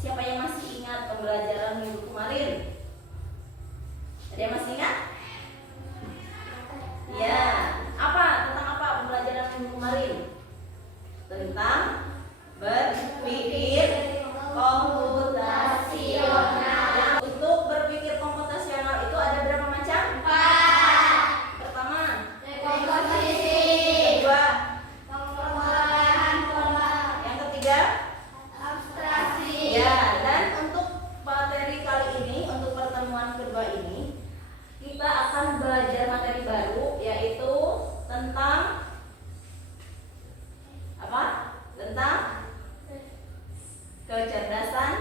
Siapa yang masih ingat pembelajaran minggu kemarin? Ada yang masih ingat? Ya, tentang apa pembelajaran minggu kemarin? Tentang berpikir komputasional. Untuk berpikir komputasional itu ada berapa macam? 4. Pertama, komposisi. Kedua, pengolahan pola. Yang ketiga, abstraksi. Ya, dan untuk materi kali ini, untuk pertemuan kedua ini, kita akan belajar materi baru, yaitu tentang apa? Tentang kecerdasan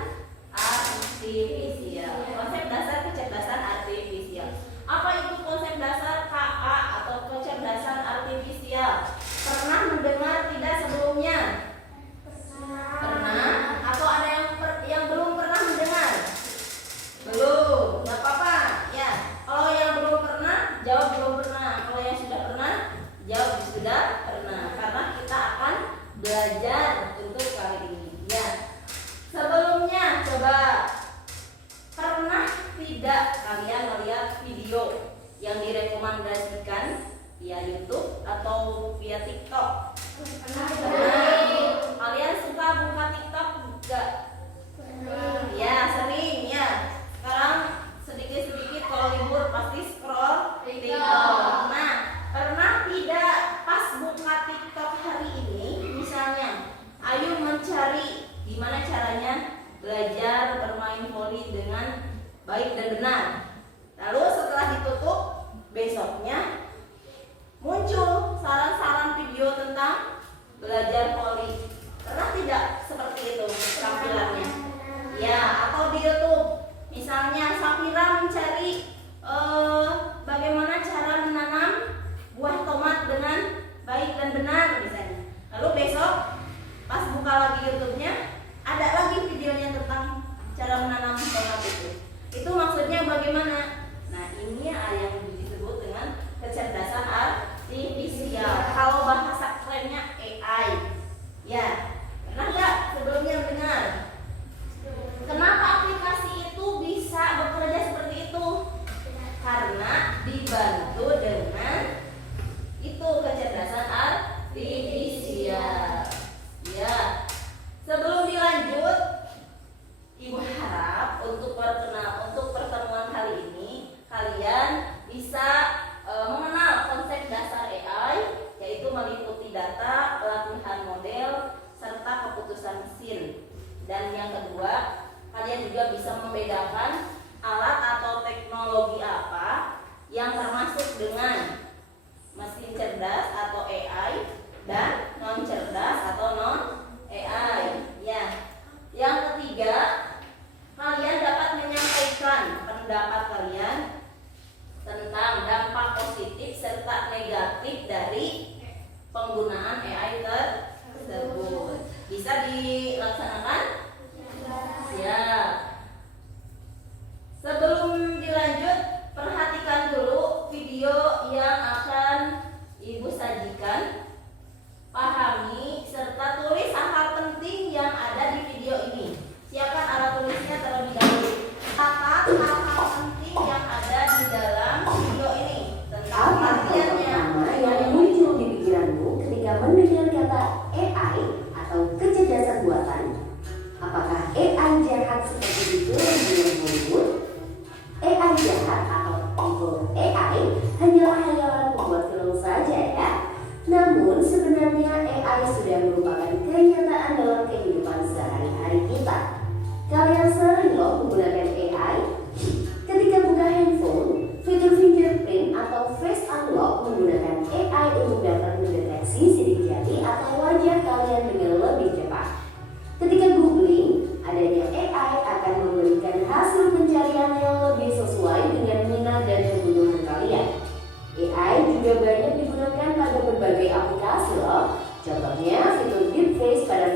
artifisial. Konsep dasar kecerdasan artifisial. Apa itu konsep dasar KA atau kecerdasan artifisial? Pernah mendengar tidak sebelumnya? Pernah? Atau ada yang belum pernah mendengar? Belum, nggak apa-apa. Ya, kalau yang belum pernah, jawab belum pernah. Kalau yang sudah pernah, jawab sudah pernah. Karena kita akan belajar untuk kali ini. Ya, sebelumnya coba, pernah tidak kalian melihat video yang direkomendasikan via YouTube atau via TikTok? Pernah. Kalian suka buka TikTok juga? Ya, sering ya. Sekarang sedikit-sedikit kalau libur pasti scroll TikTok. Nah, pernah tidak pas buka TikTok hari ini, misalnya, ayo mencari gimana caranya belajar bermain voli dengan baik dan benar. Lalu setelah ditutup, besoknya muncul saran-saran video tentang belajar voli. Pernah tidak seperti itu tampilannya? Ya, atau di YouTube misalnya Safira mencari bagaimana cara menanam buah tomat dengan baik dan benar misalnya. Lalu besok pas buka lagi YouTube-nya, ada lagi videonya tentang cara menanam tomat itu. Itu maksudnya bagaimana? Nah, ini yang disebut dengan kecerdasan artifisial. Kalau bahasa kerennya AI. Ya, pernah nggak sebelumnya dengar? Kenapa aplikasi itu bisa bekerja seperti itu? Karena dibantu dengan itu kecerdasan artifisial. Ya, sebelum dilanjut, Ibu harap untuk pertemuan kali ini kalian bisa mengenal konsep dasar AI, yaitu meliputi data, pelatihan model, serta keputusan mesin. Dan yang kedua, kalian juga bisa membedakan alat atau teknologi apa yang termasuk dengan mesin cerdas atau AI dan non cerdas atau non AI. Ya. Yang ketiga, kalian dapat menyampaikan pendapat kalian tentang dampak positif serta negatif dari penggunaan AI tersebut. Bisa dilaksanakan? Ya. Sebelum dilanjut, perhatikan dulu video yang akan Ibu sajikan. Pahami serta tulis hal penting yang ada di video ini. Siapkan alat tulisnya terlebih dahulu. Catat hal-hal penting yang ada di dalam video ini tentang pengertiannya. Yang muncul di pikiranmu ketika mendengar kata AI atau kecerdasan buatan. Apakah AI jahat seperti itu yang Hollywood? AI jahat atau evil AI hanyalah hayalan pembuat film saja ya. Namun sebenarnya AI sudah merupakan kenyataan dalam kehidupan sehari-hari kita. Kalian sering loh menggunakan AI. Ketika buka handphone, fitur fingerprint atau face unlock menggunakan AI untuk dapat mendeteksi sidik jari atau wajah kalian dengan lebih cepat. Ketika googling, adanya AI akan memberikan hasil pencarian yang lebih sesuai dengan minat dan kebutuhan kalian. AI juga banyak digunakan pada berbagai aplikasi loh. Contohnya fitur deepface pada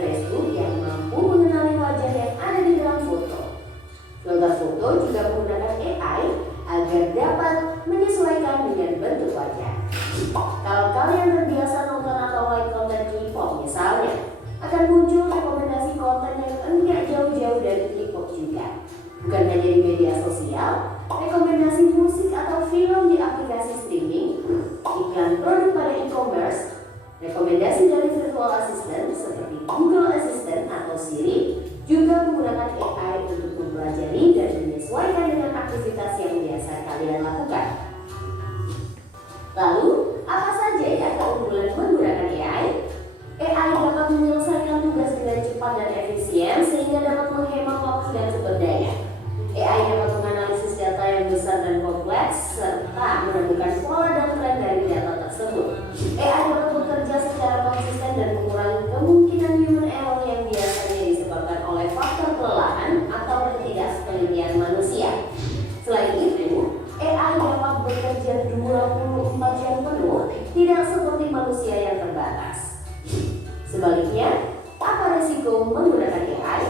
Bukan hanya di media sosial, rekomendasi musik atau film di aplikasi streaming, iklan produk pada e-commerce, rekomendasi dari virtual assistant seperti Google Assistant atau Siri juga menggunakan AI untuk mempelajari dan menyesuaikan dengan aktivitas yang biasa kalian lakukan. Lalu, apa saja ya keunggulan menggunakan AI? AI dapat menyelesaikan tugas dengan cepat dan efisien sehingga dapat menghemat waktu dan sumber daya. AI dapat menganalisis data yang besar dan kompleks serta menemukan pola dan tren dari data tersebut. AI dapat bekerja secara konsisten dan mengurangi kemungkinan human error yang biasanya disebabkan oleh faktor kelelahan atau ketidaktelitian manusia. Selain itu, AI dapat bekerja 24 jam penuh, tidak seperti manusia yang terbatas. Sebaliknya, apa risiko menggunakan AI?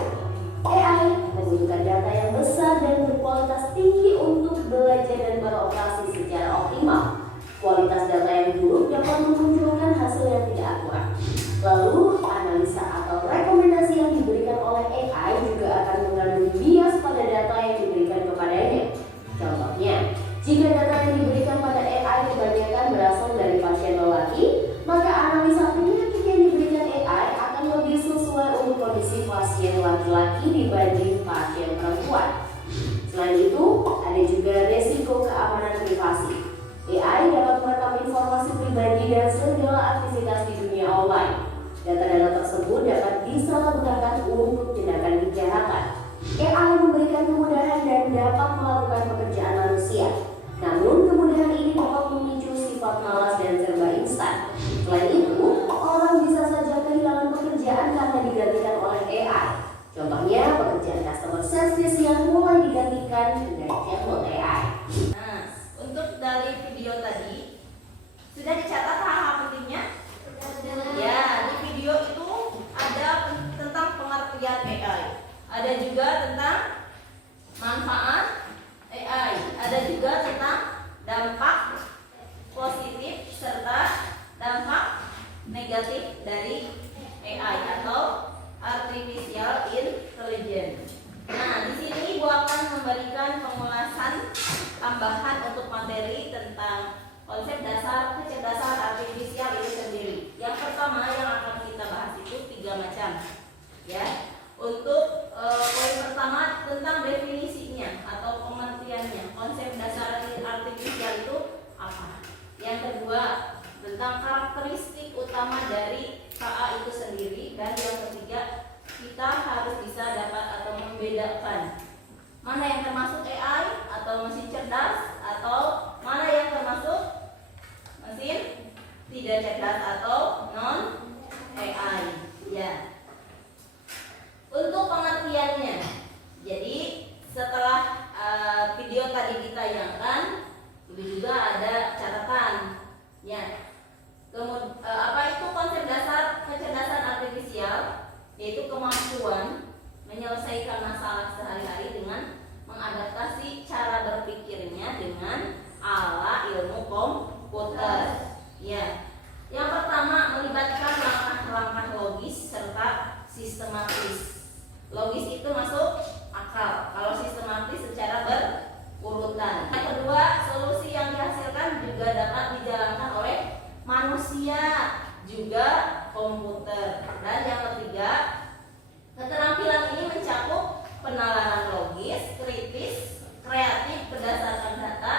AI membutuhkan data yang besar dan berkualitas tinggi untuk belajar dan beroperasi secara optimal. Kualitas data yang buruk dapat memunculkan hasil yang tidak akurat. Lalu, analisa atau rekomendasi yang diberikan oleh AI juga akan mengandung bias pada data yang diberikan kepadanya. Contohnya, jika data yang diberikan pada AI kebanyakan berasal dari pasien lelaki, maka analisa penyakit yang diberikan AI akan lebih sesuai untuk kondisi pasien laki-laki dibanding pasien perempuan. Selain itu, ada juga resiko keamanan privasi. AI dapat merekam informasi pribadi dan segala aktivitas di dunia online. Data-data tersebut dapat disalahgunakan untuk tindakan kejahatan. AI memberikan kemudahan dan dapat melakukan pekerjaan manusia. Namun, kemudahan ini dapat memicu sifat malas dan serba instan. Selain itu, orang bisa saja kehilangan pekerjaan karena digantikan oleh AI. Contohnya, pekerjaan customer service yang mulai digantikan dengan chatbot AI. Nah, untuk dari video tadi sudah dicatat hal-hal pentingnya? Ya, di video itu ada tentang pengertian AI, ada juga tentang manfaat AI, ada juga tentang dampak positif serta dampak negatif dari AI atau artificial intelligence. Nah, di sini Ibu akan memberikan pengulasan tambahan untuk materi tentang konsep dasar kecerdasan artifisial itu sendiri. Yang pertama yang akan kita bahas itu 3 macam. Ya. Untuk poin pertama tentang definisinya atau pengertiannya. Konsep dasar artifisial itu apa? Yang kedua tentang karakteristik utama dari KA itu sendiri, dan yang ketiga kita harus bisa dapat atau membedakan mana yang termasuk AI atau mesin cerdas atau mana yang termasuk mesin tidak cerdas atau non AI. Ya. Untuk pengertiannya, jadi setelah video tadi ditayangkan, itu juga ada catatan. Ya. Apa itu konsep dasar kecerdasan artifisial? Yaitu kemampuan menyelesaikan masalah sehari-hari dengan mengadaptasi cara berpikirnya dengan ala ilmu komputer. Ya. Yang pertama melibatkan langkah-langkah logis serta sistematis. Logis itu masuk akal, kalau sistematis secara berurutan. Yang kedua, solusi yang dihasilkan juga dapat dijalankan oleh manusia juga komputer. Dan yang ketiga, keterampilan ini mencakup penalaran logis, kritis, kreatif berdasarkan data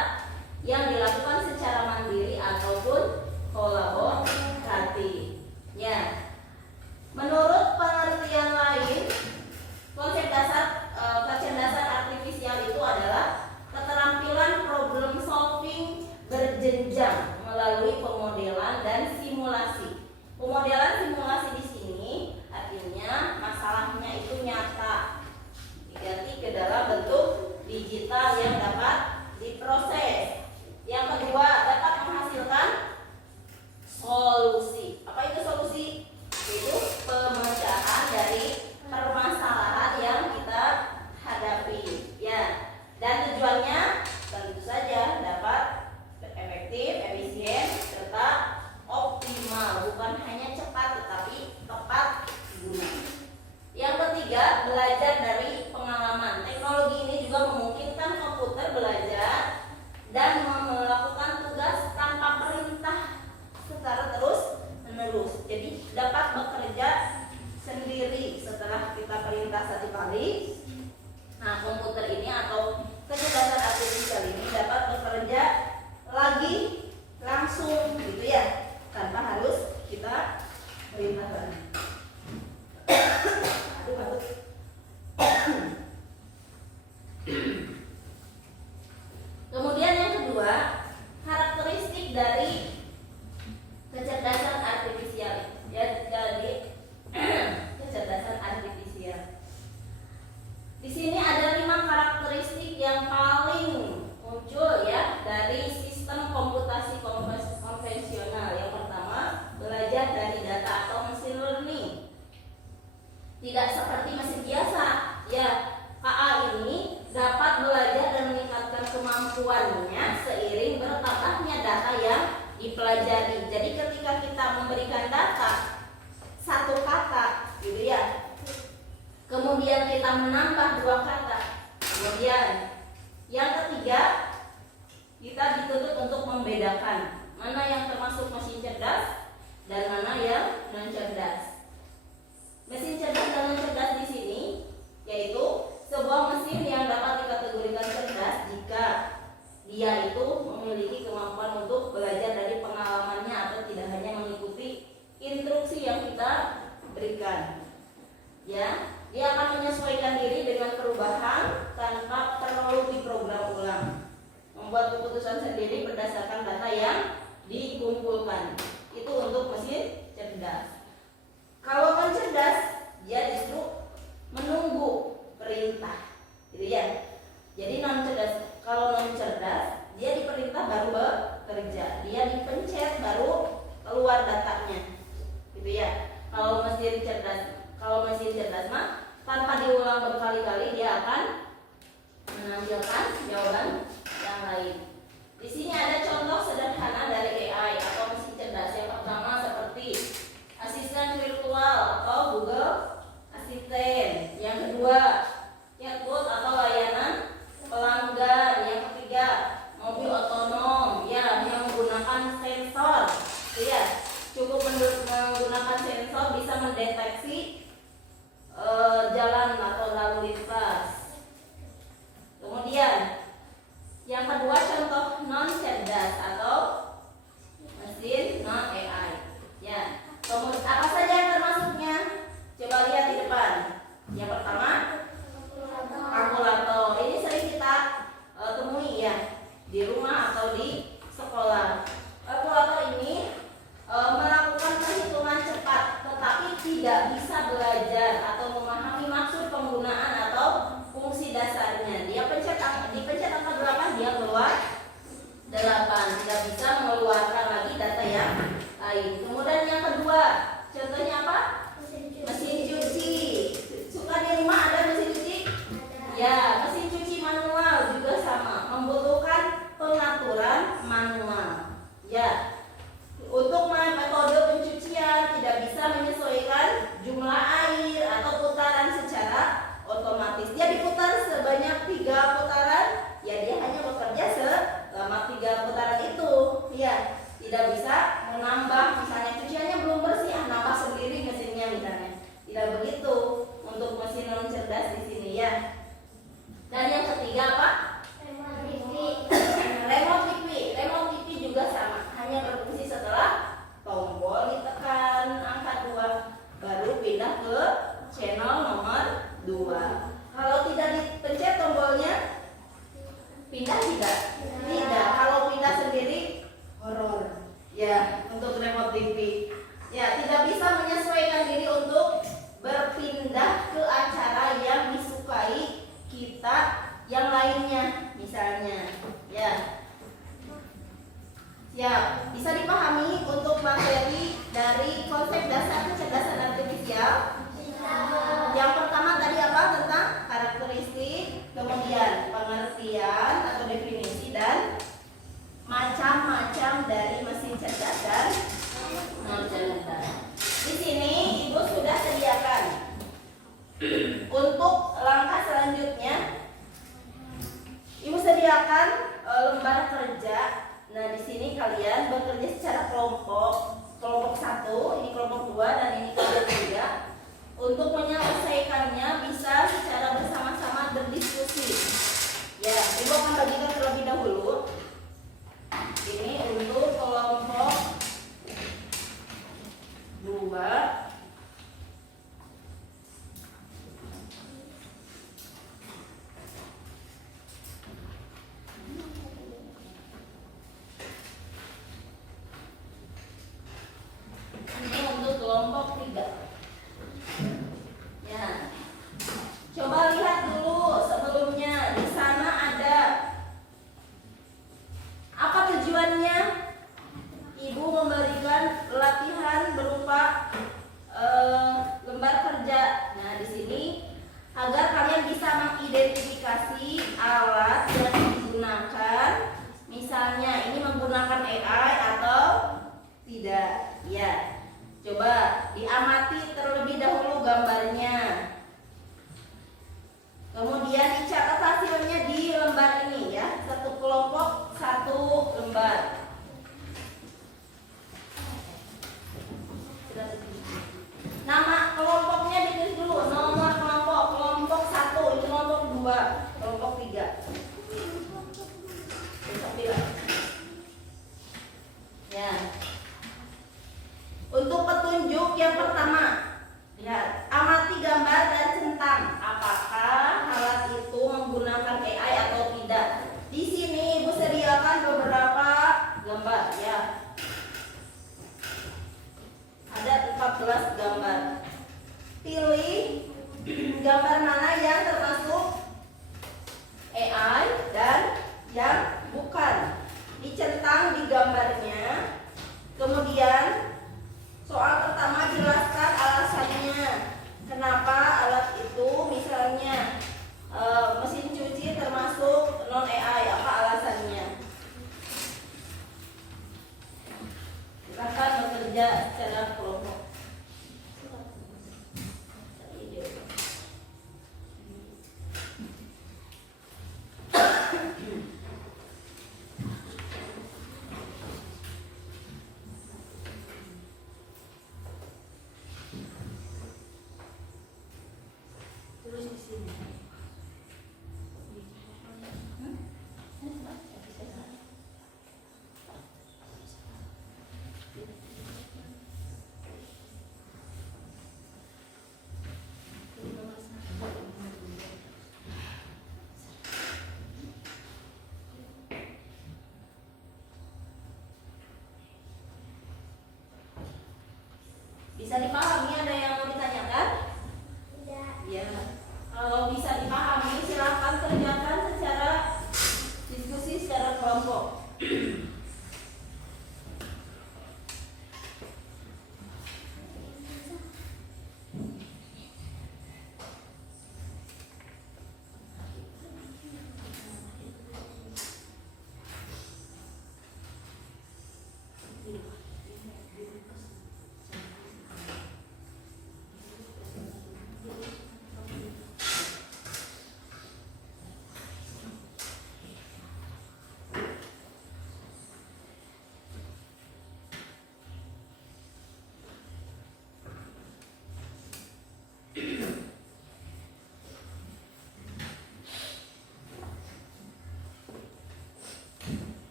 yang dilakukan secara mandiri ataupun kolaboratif. Ya. Menurut pengertian lain, konsep dasar kecerdasan artifisial itu adalah keterampilan problem solving berjenjang melalui pemodelan dan simulasi. Pemodelan simulasi di sini artinya masalahnya itu nyata, diganti ke dalam bentuk digital yang dapat diproses. Yang kedua, dapat menghasilkan solusi. Apa itu solusi? Itu pemecahan dari permasalahan yang kita hadapi. Ya. Dan tujuannya tentu saja dapat efektif, efisien, serta optimal, bukan hanya cepat tetapi tepat guna. Yang ketiga, belajar dari pengalaman. Teknologi ini juga kita perintah satu kali, nah komputer ini atau kecerdasan artifisial ini dapat bekerja lagi langsung gitu ya, tanpa harus kita perintahkan. Aduh. Kemudian yang kedua, karakteristik dari kecerdasan artifisial. Ya, jadi kecerdasan artifisial. Di sini ada 5 karakteristik yang paling muncul ya dari sistem komputasi konvensional. Yang pertama, belajar dari data atau mesin learning. Tidak seperti mesin biasa, ya. KA ini dapat belajar dan meningkatkan kemampuannya seiring bertambahnya data yang dipelajari. Jadi ketika kita memberikan data satu kata, gitu ya, kemudian kita menambah 2 kata, kemudian yang ketiga kita dituntut untuk membedakan mana yang termasuk mesin cerdas dan mana yang non cerdas. Mesin cerdas dan non cerdas di sini yaitu sebuah mesin yang dapat dikategorikan cerdas jika dia itu memiliki kemampuan untuk belajar dari pengalamannya atau tidak hanya mengikuti instruksi yang kita berikan. Ya, dia akan menyesuaikan diri dengan perubahan tanpa perlu diprogram ulang. Membuat keputusan sendiri berdasarkan data yang dikumpulkan. Itu untuk mesin cerdas. Kalau non cerdas, dia justru menunggu perintah, gitu ya. Jadi kalau non cerdas, dia diperintah baru bekerja, dia dipencet baru keluar datanya, gitu ya. Kalau mesin cerdas mah tanpa diulang berkali-kali dia akan menampilkan jawaban yang lain. Di sini ada contoh sederhana dari AI atau mesin cerdas. Yang pertama seperti asisten virtual atau Google Assistant. Yang kedua, chatbot atau layanan pelanggan. Yang ketiga, mobil otonom ya yang menggunakan sensor. Ya, cukup menggunakan sensor bisa mendeteksi jalan atau lalu lintas. Kemudian yang kedua contoh non cerdas atau mesin non AI. Ya, kemudian apa saja yang termasuknya? Coba lihat di depan. Yang pertama, kalkulator. Ini sering kita temui ya di rumah atau di sekolah. Kalkulator ini melakukan perhitungan cepat, tetapi tidak bisa belajar atau memahami maksud penggunaan atau fungsi dasarnya. Dia dipencet angka 8, dia keluar 8. Tidak bisa mengeluarkan lagi data yang lain. Kemudian yang kedua, contohnya apa? Mesin cuci. Suka di rumah ada mesin cuci? Ya, mesin cuci manual juga sama, membutuhkan pengaturan manual. Ya. Untuk metode pencucian tidak bisa menyesuaikan jumlah air atau putaran secara otomatis. Dia diputar sebanyak 3 putaran, ya dia hanya bekerja selama 3 putaran itu. Ya, tidak bisa menambah, misalnya cuciannya belum bersih, nambah sendiri mesinnya misalnya. Tidak begitu untuk mesin non cerdas di sini ya. Dan yang ketiga apa? Remote TV juga sama, hanya berfungsi setelah tombol ditekan angka 2 baru pindah ke channel nomor 2. Kalau tidak dipencet tombolnya pindah tidak? Tidak. Kalau pindah sendiri horor. Ya, untuk remote TV. Ya, tidak bisa menyesuaikan diri untuk berpindah ke acara yang disukai kita yang lainnya misalnya. Ya. Ya, bisa dipahami untuk materi dari konsep dasar kecerdasan artifisial. Yang pertama tadi apa? Tentang karakteristik, kemudian pengertian atau definisi dan macam-macam dari mesin cerdas dan non cerdas. Di sini Ibu sudah sediakan untuk langkah selanjutnya. Ibu sediakan lembar kerja. Nah, di sini kalian bekerja secara kelompok 1, ini kelompok 2 dan ini kelompok 3 untuk menyelesaikan dikasih alat yang digunakan, misalnya ini menggunakan AI atau tidak. Ya, coba diamati terlebih dahulu gambarnya. Kemudian dicatat hasilnya di lembar ini ya. Satu kelompok, satu lembar. Nama kelompoknya ditulis dulu. Nomor kelompok, kelompok 1, itu kelompok 2, kelompok 3. Ya. Untuk petunjuk yang pertama, lihat, amati gambar dan centang apakah alat itu menggunakan AI atau tidak. Di sini Ibu sediakan beberapa gambar ya. Ada 14 gambar. Pilih gambar mana yang termasuk AI dan yang bukan. Dicentang di gambarnya. Kemudian soal pertama, jelaskan alasannya. Kenapa alat itu misalnya mesin cuci termasuk non AI, apa alasannya? Silakan bekerja secara kelompok. Tulis di sini. Bisa dipahami? Ada yang mau ditanyakan? Tidak. Ya. Kalau bisa dipahami, silakan kerjakan secara diskusi secara kelompok.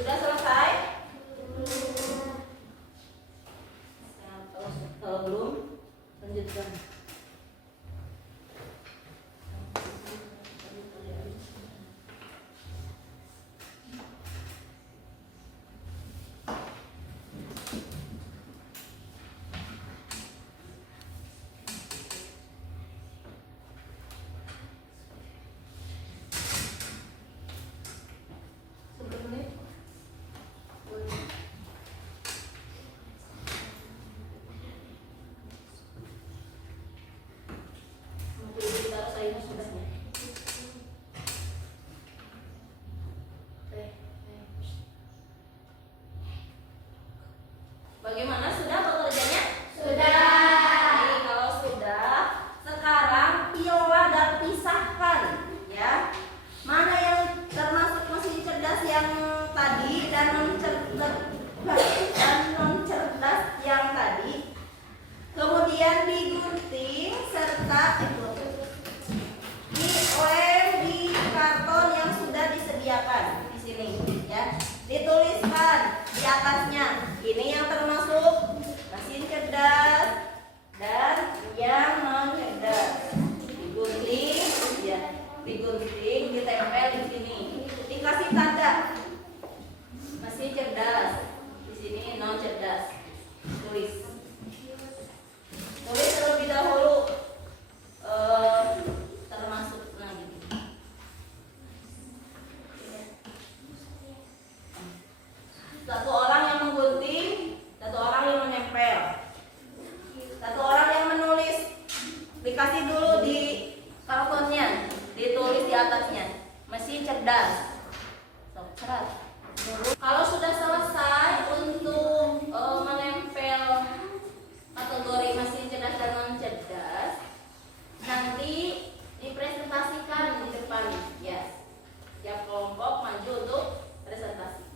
Sudah selesai? Kalau belum, lanjutkan. Bagaimana, sudah bekerjanya? Sudah. Jadi kalau sudah, sekarang pilah dan pisahkan ya. Mana yang termasuk mesin cerdas yang tadi dan non cerdas yang tadi. Kemudian digunting serta dilem di karton yang sudah disediakan di sini ya. Dituliskan di atasnya ini yang termasuk mesin cerdas dan yang non cerdas. Digunting ya, digunting, ditempel di sini. Dikasih tanda mesin cerdas. Satu orang yang menggunting, satu orang yang menempel, satu orang yang menulis. Dikasih dulu di kartonnya, ditulis di atasnya. Mesin cerdas. Kalau sudah selesai untuk menempel kategori mesin cerdas dan non cerdas, nanti dipresentasikan di depan, ya. Tiap kelompok maju untuk presentasi.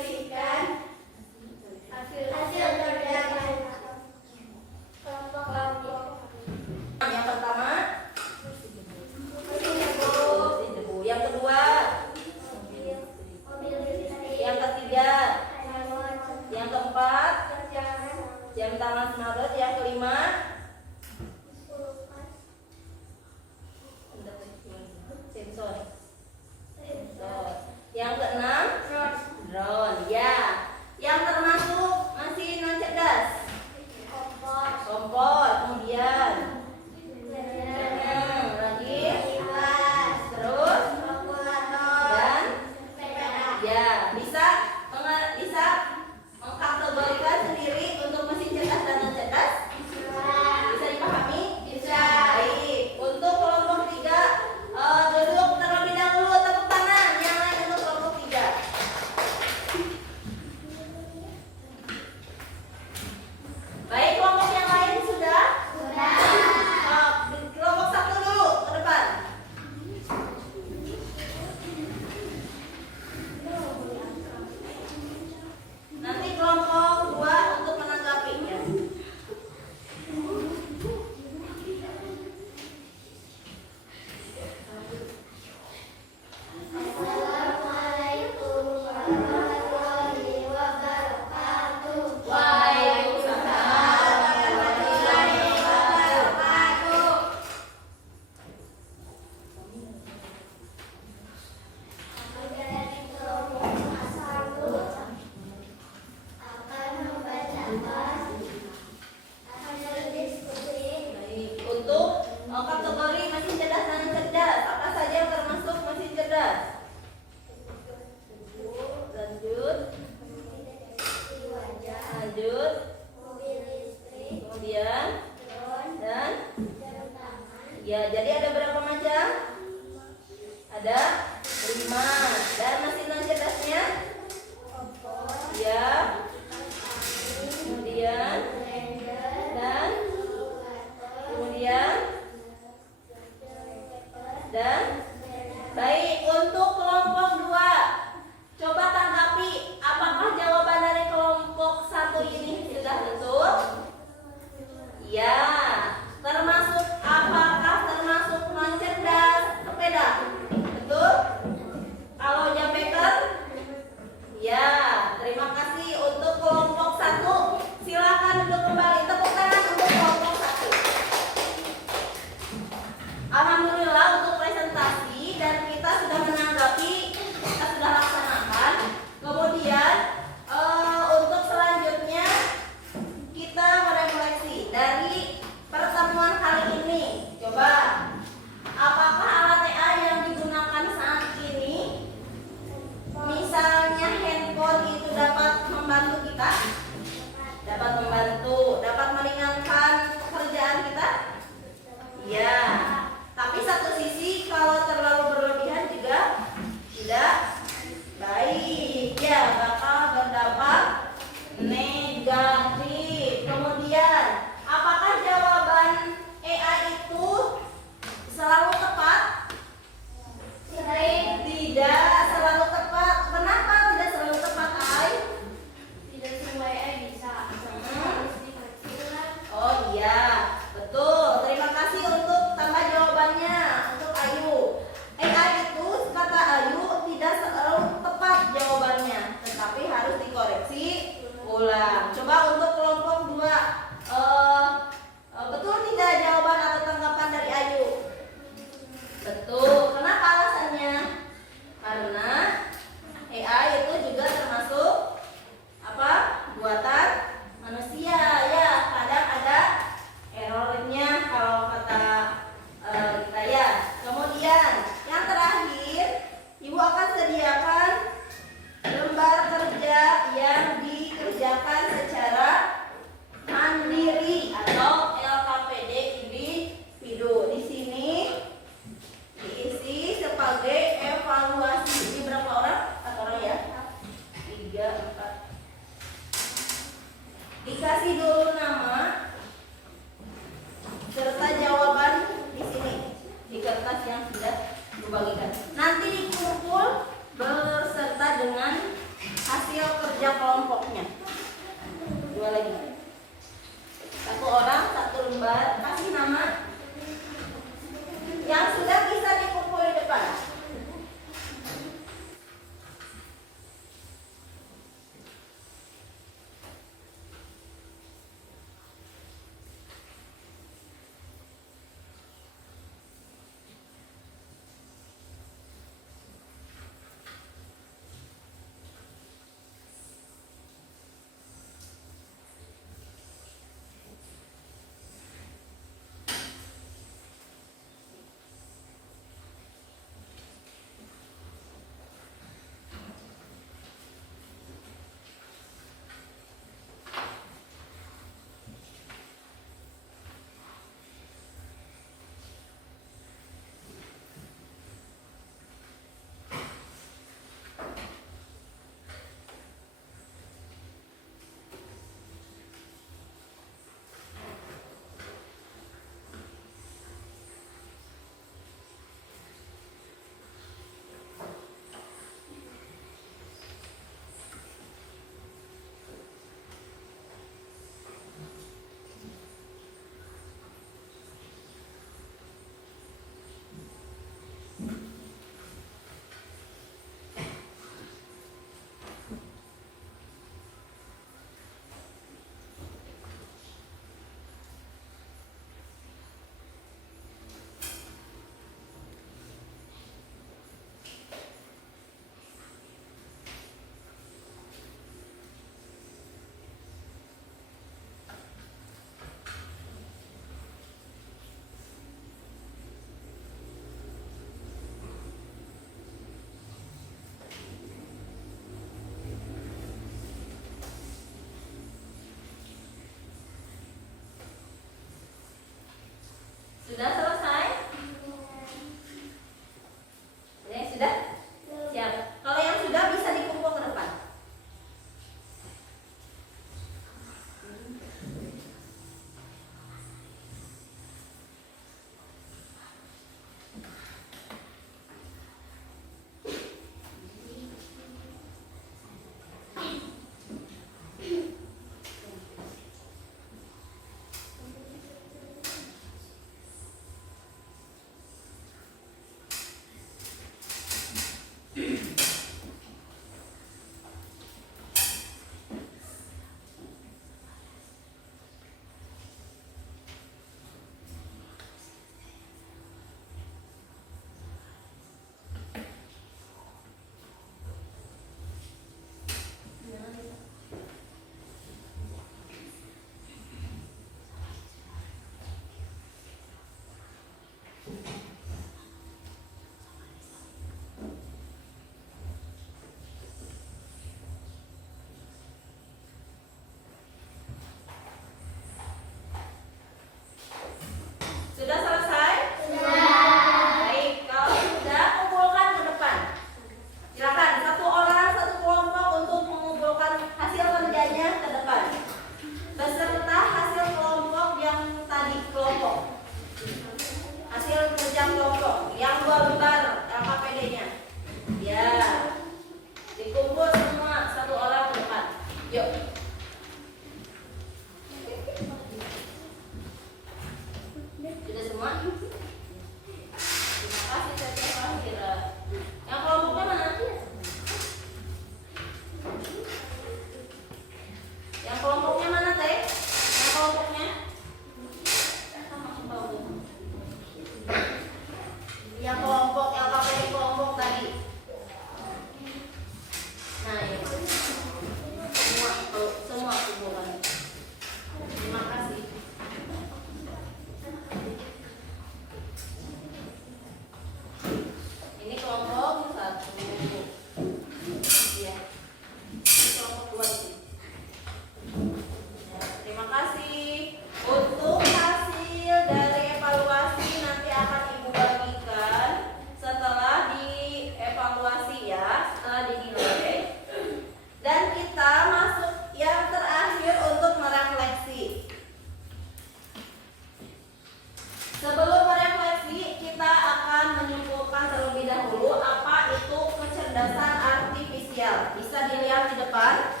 kecerdasan artifisial. Bisa dilihat di depan.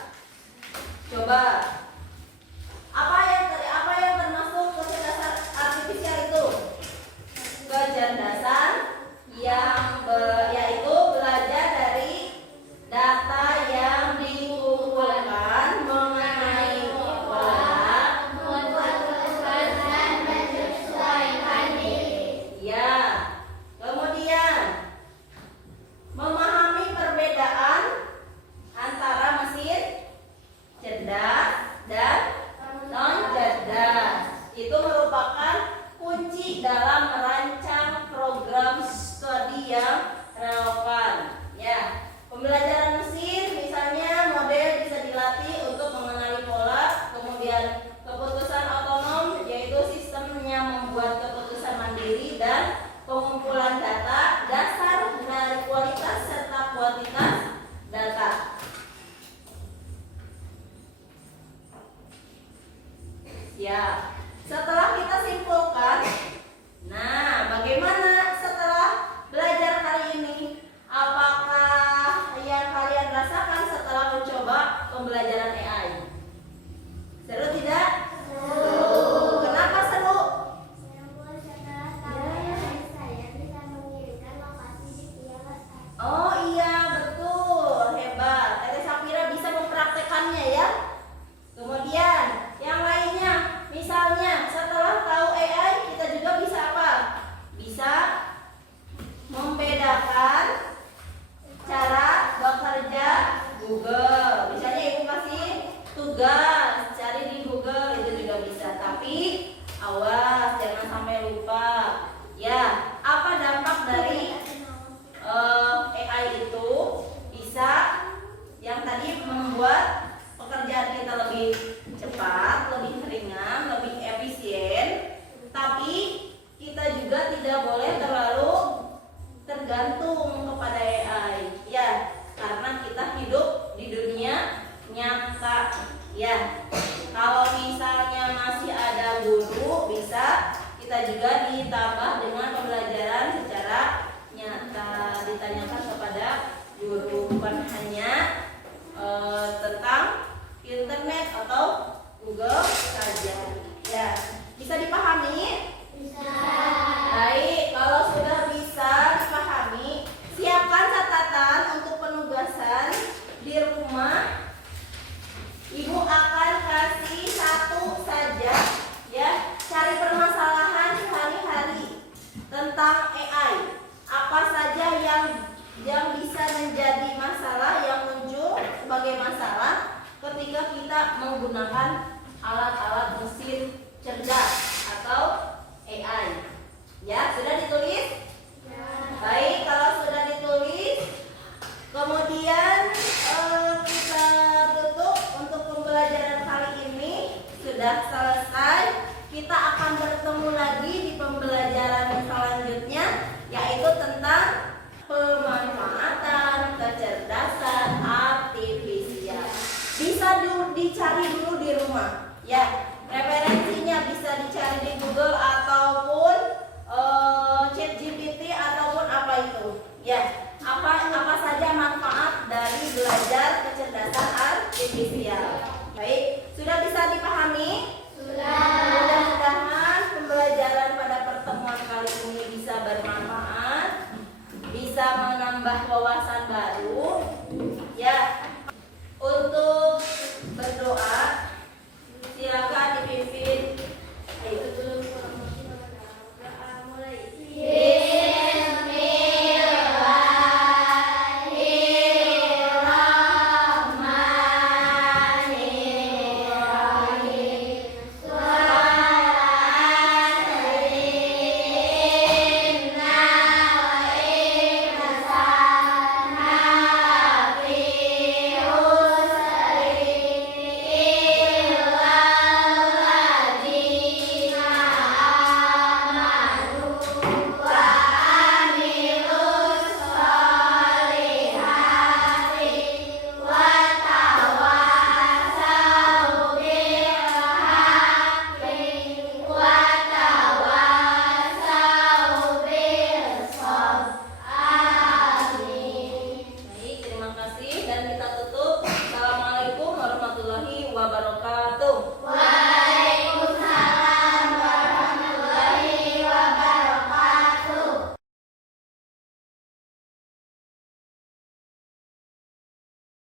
Coba. Apa yang termasuk kecerdasan artifisial itu? Kecerdasan yaitu belajar dari data yang dikumpulkan mengenai pola, membuat keputusan dan menyesuaikan diri. Ya. Kemudian memahami perbedaan antara mesin cerdas dan non cerdas. Itu merupakan kunci dalam merancang program studi yang relevan. Ya, pembelajaran mesin misalnya model bisa dilatih untuk mengenali pola, kemudian keputusan otonom yaitu sistemnya membuat keputusan mandiri dan pengumpulan data dasar dari kualitas serta kuantitas data. Ya, setelah kita simpulkan, nah bagaimana setelah belajar kali ini? Apakah yang kalian rasakan setelah mencoba pembelajaran AI? Seru tidak? Seru. Kenapa seru? Oh iya, betul. Hebat. Tete Safira bisa mempraktekannya ya. Kemudian yang lainnya, misalnya setelah tahu AI, kita juga bisa apa? Bisa membedakan cara bekerja Google. Misalnya ibu kasih tugas, cari di Google, itu juga bisa. Tapi awas, jangan sampai lupa. Ya, apa dampak dari AI itu? Bisa yang tadi membuat pekerjaan kita lebih cepat, lebih ringan, lebih efisien. Tapi kita juga tidak boleh terlalu tergantung kepada AI. Ya, karena kita hidup di dunia nyata. Ya, kalau misalnya masih ada guru, bisa kita juga ditambah dengan pembelajaran secara nyata, ditanyakan kepada guru, bukan hanya tentang internet atau Google saja. Ya, bisa dipahami? Bisa. Baik, kalau sudah bisa dipahami, siapkan catatan untuk penugasan di rumah. Ibu akan kasih satu saja, ya, cari permasalahan sehari-hari tentang AI. Apa saja yang bisa menjadi masalah, yang muncul sebagai masalah ketika kita menggunakan alat-alat mesin cerdas atau AI. Ya, sudah ditulis? Ya. Baik, kalau sudah ditulis, kemudian kita tutup untuk pembelajaran kali ini. Sudah selesai. Kita akan bertemu lagi di pembelajaran selanjutnya, yaitu tentang pemanfaatan